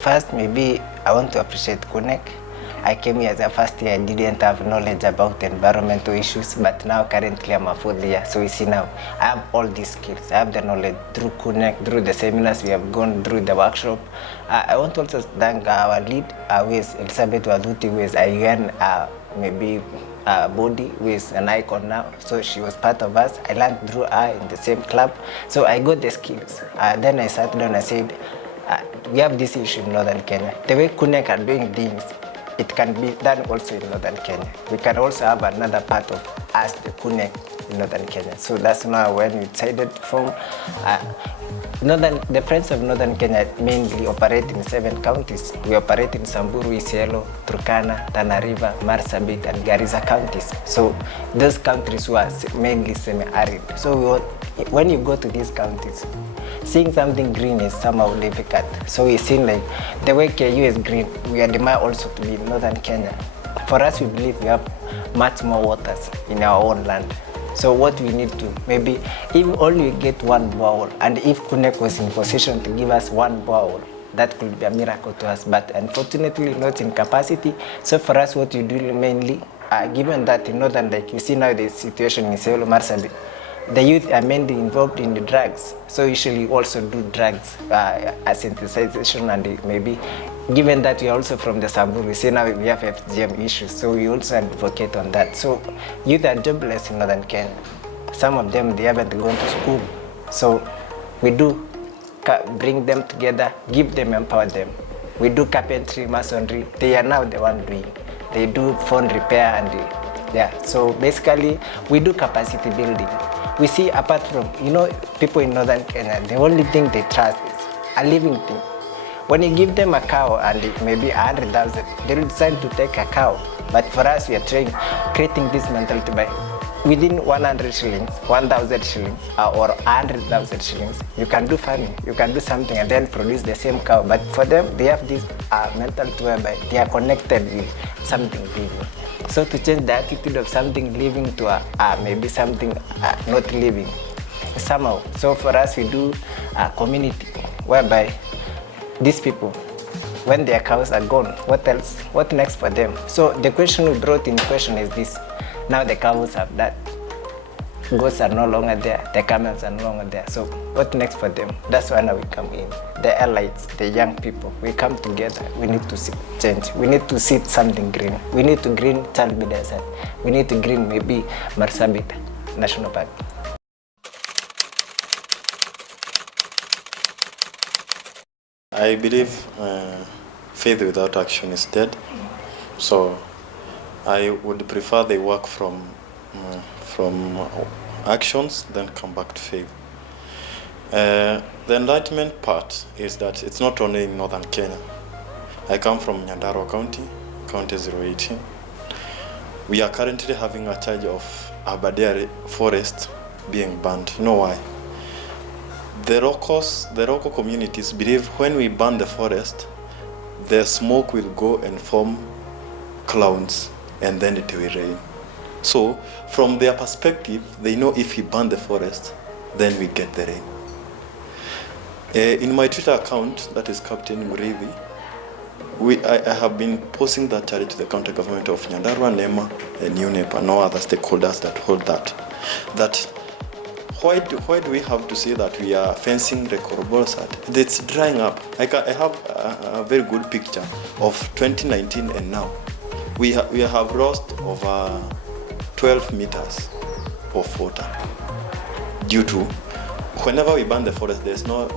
First, maybe I want to appreciate Kunec. I came here as a first year, I didn't have knowledge about environmental issues, but now currently I'm a fourth year. So you see now, I have all these skills. I have the knowledge through Kunec, through the seminars we have gone, through the workshop. I want to also thank our lead, who is Elizabeth Waduti, who is a UN maybe body with an icon now. So she was part of us. I learned through her in the same club. So I got the skills. Then I sat down and said, we have this issue in Northern Kenya. The way Kunec are doing things, it can be done also in Northern Kenya. We can also have another part of us, the Kunec, in Northern Kenya. So that's now when we decided to form the Friends of Northern Kenya mainly operate in 7 counties. We operate in Samburu, Isiolo, Turkana, Tana River, Marsabit, and Garissa counties. So those countries were mainly semi-arid. So when you go to these counties, seeing something green is somehow difficult. So we see like the way KU is green, we admire also to be in Northern Kenya. For us, we believe we have much more waters in our own land. So what we need to, maybe if only we get one borehole, and if Kunec was in position to give us one borehole, that could be a miracle to us, but unfortunately not in capacity. So for us, what we do mainly, given that in Northern, like you see now the situation in Isiolo, Marsabit, the youth are mainly involved in the drugs. So usually also do drugs, synthesization, and maybe given that we are also from the Samburu, we see now we have FGM issues, so we also advocate on that. So youth are jobless in Northern Kenya. Some of them, they haven't gone to school. So we do bring them together, give them, empower them. We do carpentry, masonry. They are now the one doing. They do phone repair and so basically we do capacity building. We see apart from, people in Northern Kenya, the only thing they trust is a living thing. When you give them a cow and maybe 100,000, they'll decide to take a cow. But for us, we are creating this mentality by within 100 shillings, 1,000 shillings, or 100,000 shillings, you can do farming, you can do something and then produce the same cow. But for them, they have this mentality whereby they are connected with something living. So to change the attitude of something living to maybe something not living, somehow. So for us, we do a community whereby these people, when their cows are gone, what else? What next for them? So the question we brought in question is this. Now the cows have that. Goats are no longer there. The camels are no longer there. So what next for them? That's why now we come in. The elites, the young people, we come together. We need to see change. We need to see something green. We need to green Chalbi Desert. We need to green maybe Marsabit National Park. I believe faith without action is dead. So I would prefer they work from actions, then come back to faith. The enlightenment part is that it's not only in Northern Kenya. I come from Nyandarua County, County 018. We are currently having a charge of Aberdare forest being burned. You know why? The local communities believe when we burn the forest, the smoke will go and form clouds, and then it will rain. So from their perspective, they know if we burn the forest, then we get the rain. In my Twitter account, that is Captain Murithi, I have been posting that charge to the county government of Nyandarua, NEMA, and UNEP, and no other stakeholders that hold that. Why do we have to say that we are fencing Rekorobosat? It's drying up. I have a very good picture of 2019 and now. We have lost over 12 meters of water due to whenever we burn the forest, there's no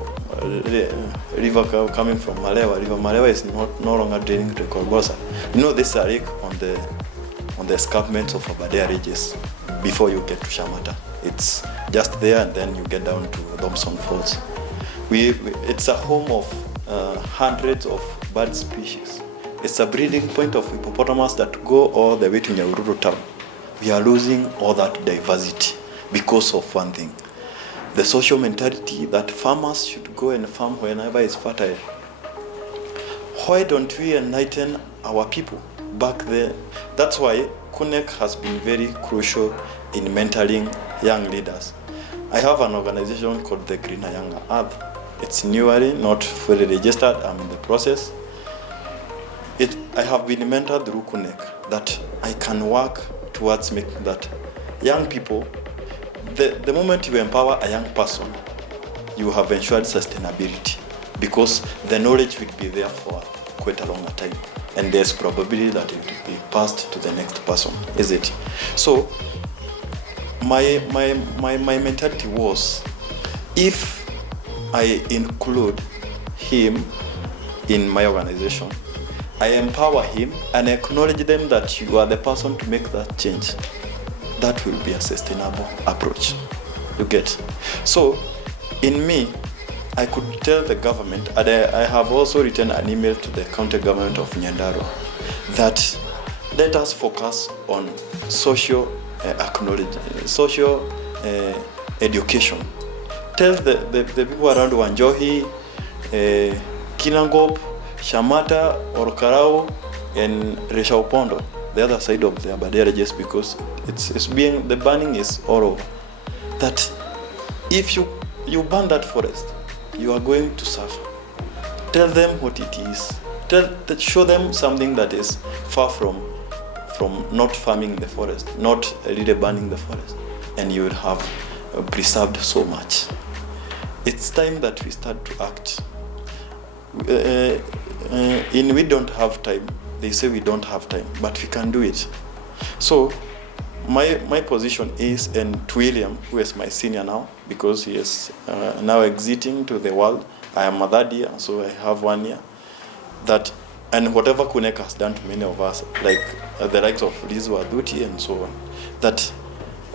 river coming from Malewa. River Malewa is no longer draining Rekorobosat. This is a lake on the escarpments of Aberdare ridges before you get to Shamata. It's just there, and then you get down to Thompson Falls. It's a home of hundreds of bird species. It's a breeding point of hippopotamus that go all the way to Nyahururu town. We are losing all that diversity because of one thing. The social mentality that farmers should go and farm whenever it's fertile. Why don't we enlighten our people back there? That's why Kunec has been very crucial in mentoring young leaders. I have an organization called the Greener Young Earth. It's newly, not fully registered. I'm in the process. I have been mentored through Kunec that I can work towards making that young people, the moment you empower a young person, you have ensured sustainability, because the knowledge will be there for quite a long time, and there's probability that it will be passed to the next person, is it? So my mentality was, if I include him in my organization, I empower him and acknowledge them that you are the person to make that change, that will be a sustainable approach. You get? So in me, I could tell the government, and I have also written an email to the county government of Nyandarua, that let us focus on social education. Tell the people around Wanjohi, Kinangop, Shamata, Orkarao, and Reshaupondo, the other side of the Abadere, just because the burning is all over. That if you burn that forest, you are going to suffer. Tell them what it is. Show them something that is far from not farming the forest, not really burning the forest, and you will have preserved so much. It's time that we start to act. We don't have time. They say we don't have time, but we can do it. So my position is, and to William, who is my senior now, because he is now exiting to the world. I am a third year, so I have 1 year. And whatever Kunec has done to many of us, like the likes of Liz Waduti and so on, that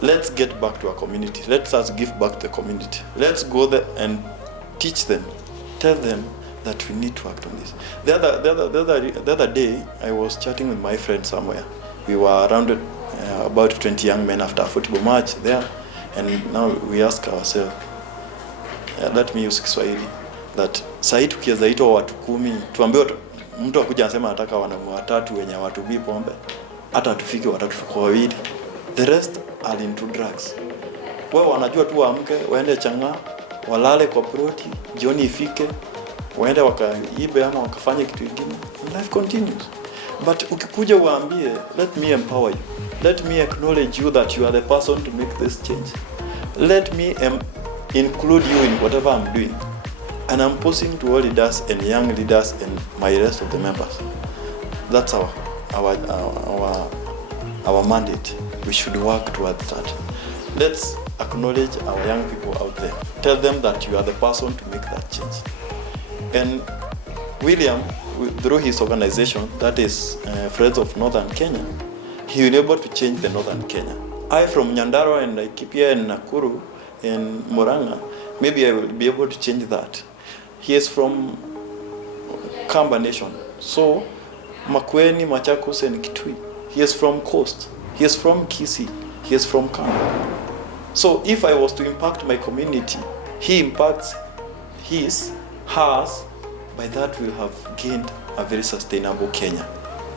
let's get back to our community. Let us give back to the community. Let's go there and teach them, tell them that we need to act on this. The other day, I was chatting with my friend somewhere. We were around about 20 young men after a football match there, and now we ask ourselves, let me use Kiswahili, that sahi tukiweza itwa watu 10, tuambiwe mtu akuja anasema anataka wanaume 3 wenye watu pombe, hata tufike watatu kwa wawili, the rest are into drugs. Wao wanajua tu waamke waende changa, walale kwa ploti, jioni ifike waende wakaibe ama wakafanya kitu kingine, and life continues. But ukikuja uambie, let me empower you, let me acknowledge you that you are the person to make this change, let me include you in whatever I'm doing, and I'm posing to all leaders and young leaders and my rest of the members. That's our mandate. We should work towards that. Let's acknowledge our young people out there. Tell them that you are the person to make that change. And William, through his organization, that is Friends of Northern Kenya, he will be able to change the Northern Kenya. I from Nyandarua and I keep here in Nakuru and Murang'a, maybe I will be able to change that. He is from Kamba Nation, so Makueni, Machakos and Kitui. He is from Coast, he is from Kisii, he is from Kamba. So if I was to impact my community, he impacts hers, by that we'll have gained a very sustainable Kenya,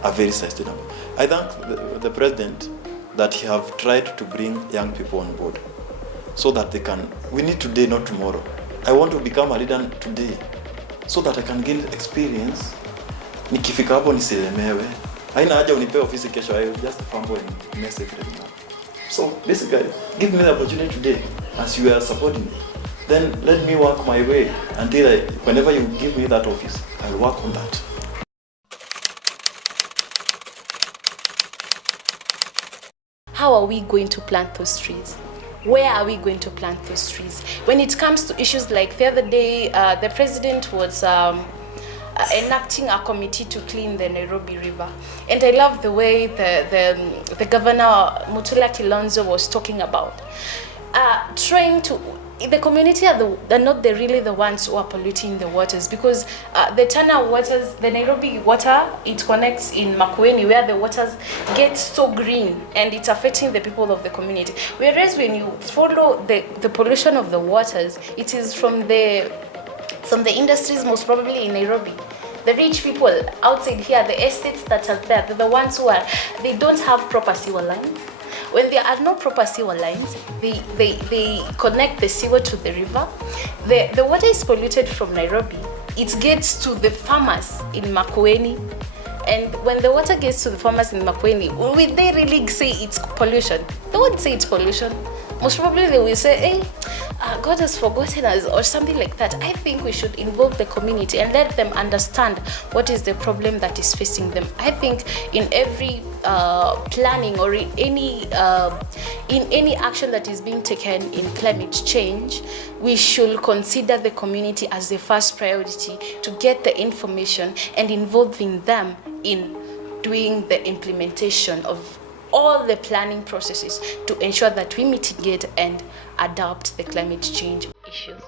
a very sustainable. I thank the president that he have tried to bring young people on board so that they can, we need today, not tomorrow. I want to become a leader today so that I can gain experience. Nikifika hapo nisilemewe. Haina haja unipe ofisi kesho, I will just fumble and mess everything up. So basically, give me the opportunity today as you are supporting me. Then let me work my way until whenever you give me that office, I'll work on that. How are we going to plant those trees? Where are we going to plant those trees? When it comes to issues like the other day, the president was enacting a committee to clean the Nairobi River. And I love the way the governor, Mutula Kilonzo, was talking about trying to, the community are not really the ones who are polluting the waters, because the Tana waters, the Nairobi water, it connects in Makueni where the waters get so green and it's affecting the people of the community. Whereas when you follow the pollution of the waters, it is from the industries, most probably in Nairobi. The rich people outside here, the estates that are there, they're the ones who they don't have proper sewer lines. When there are no proper sewer lines, they connect the sewer to the river. The water is polluted from Nairobi. It gets to the farmers in Makueni. And when the water gets to the farmers in Makueni, will they really say it's pollution? They won't say it's pollution. Most probably they will say, hey, God has forgotten us or something like that. I think we should involve the community and let them understand what is the problem that is facing them. I think in every planning or in any action that is being taken in climate change, we should consider the community as the first priority to get the information and involving them in doing the implementation of all the planning processes to ensure that we mitigate and adapt the climate change issues.